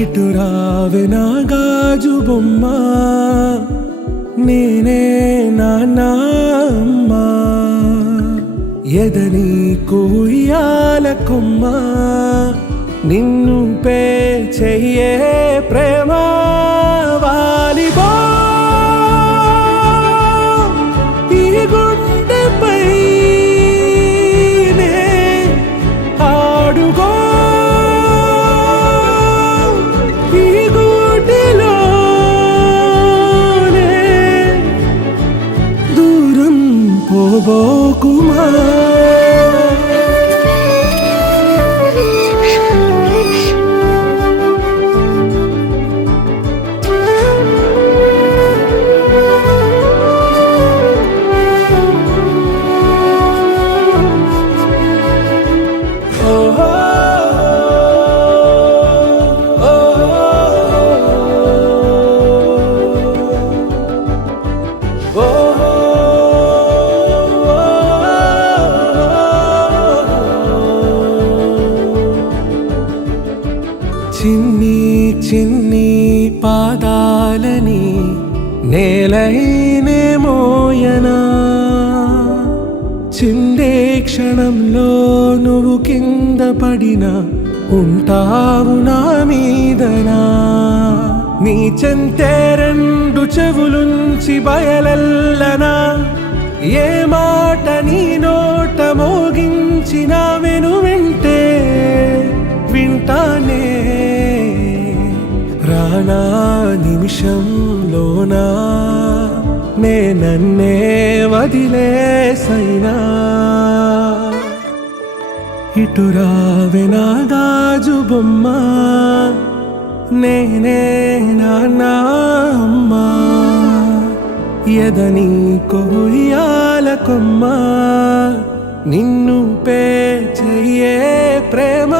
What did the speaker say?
ఇటు రావే నా గాజు బొమ్మ, నేనే నాన్న అమ్మా. ఎదని కూయాల కొమ్మ, నిన్ను పే చెయ్యే ప్రేమ వాలిబో. ఈ గుండెపై నే ఆడుగో, ఈ గూటిలోనే దూరం పోబోకుమా. చిన్ని చిన్ని పాదాలని నేలైనే మోయనా, చిందే క్షణంలో నువ్వు కింద పడినా ఉంటావు నా మీదనా. నీ చెంతే రెండు చెవులుంచి బయలెల్లనా, ఏ మాట నీ నోట మోగించిన వెను వింటే వింటానే. రానా నిమిషంలోనా నే నన్నే వదిలేసైనా, ఇటు రావే నా గాజు బొమ్మ, నేనే నాన్న అమ్మా. ఎదని కొయ్యాల కొమ్మ, నిన్ను పే చెయ్యే ప్రేమ